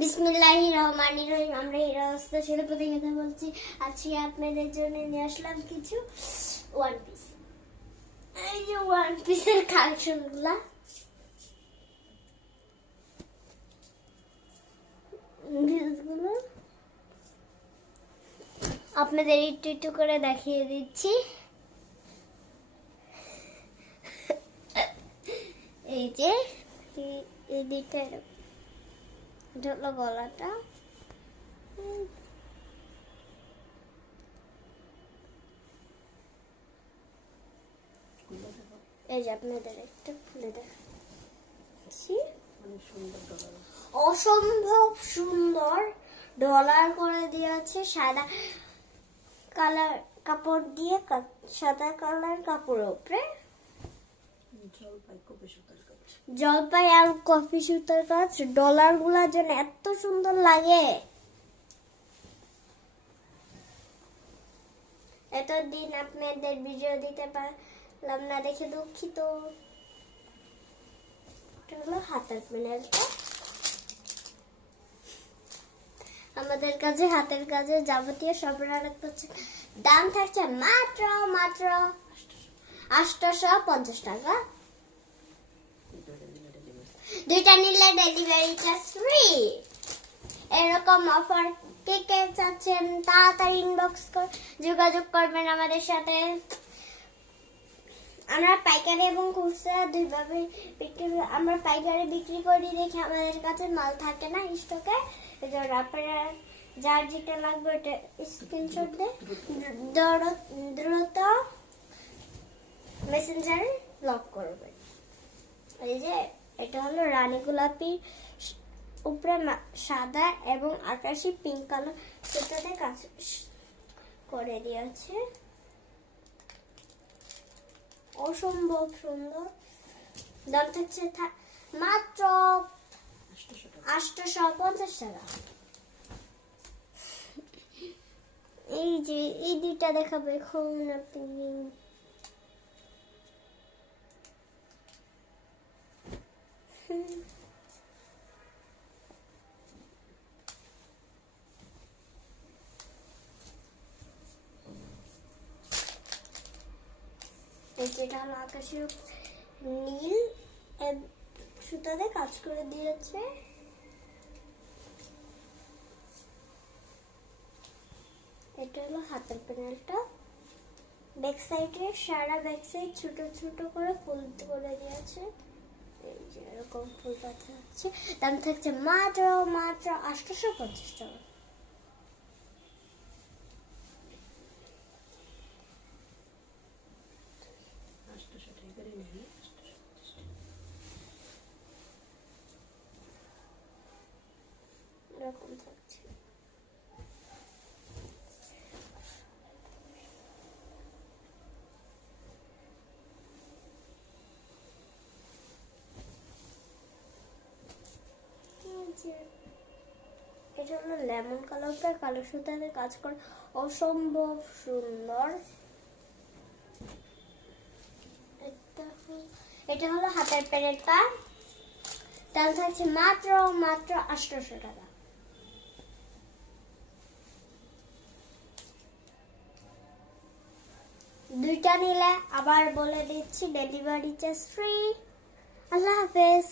বিসমিল্লাহির রহমানির রহিম। আমরা হিরা অবস্থা শিল্পতে কথা বলছি। আজকে আপনাদের জন্য নিয়ে আসলাম কিছু ওয়ান পিস। এই যে ওয়ান পিসের কালেকশনগুলা গুলো আপনাদের একটু একটু করে দেখিয়ে দিচ্ছি। এই যে এই দুইটা হলো গলাটা, এই যে আপনাদের একটা খুলে দেখাচ্ছি। অসম্ভব সুন্দর ডলার করে দিয়েছে সাদা কালার কাপড় দিয়ে, সাদা কালার কাপড়ের উপরে জলপাই আর কফি সুতার কাজ। ডলার গুলা যেন এত সুন্দর লাগে। এতদিন আপনাদের ভিডিও দিতে পারলাম না দেখে দুঃখিত। এটা হলো হাতের প্যানেলটা। আমাদের কাছে হাতের কাজে যাবতীয় সব প্রোডাক্ট হচ্ছে, দাম থাকছে মাত্র 850 টাকা। দুইটা নিলে ডেলিভারি চার্জ ফ্রি। এরকম অফার কে কে চাচ্ছেন তাড়াতাড়ি ইনবক্স করে যোগাযোগ করবেন আমাদের সাথে। আমরা পাইকারি এবং খুচরা দুইভাবে আমরা পাইকারি বিক্রি করি দেখে আমাদের কাছে মাল থাকে না স্টকে। এজন্য আপনারা যার যেটা লাগবে ওটা স্ক্রিনশট দিয়ে দ্রুত মেসেঞ্জারে লক করবেন। এই যে এটা হলো রানী গোলাপি উপরে সাদা এবং আকাশি পিঙ্ক কালার সেটাতে কাজ করে দিয়েছে। অসম্ভব সুন্দর। দাম থাকছে মাত্র 850 টাকা। এই যে এই দুইটা দেখাবো এখন আপনি। যেটা হলো আকাশের নীল সুতাতে কাজ করে দিয়েছে। এটা হলো হাতের প্যানেলটা। ব্যাক সাইডে সারা ব্যাক সাইড ছোট ছোট করে ফুল করে দিয়েছে। এই যে এরকম ফুল পাতা আছে। দাম থাকছে মাত্র 850 টাকা। এরকম থাকছে। এটা হলো লেমন কালারটা, কালো সুতাতে কাজ করে অসম্ভব সুন্দর। এটা হলো হাতের প্যানেলটা। দাম থাকছে মাত্র 800 টাকা। দুইটা নিলে আবার বলে দিচ্ছি ডেলিভারি চার্জ ফ্রি। আল্লাহ হাফেজ।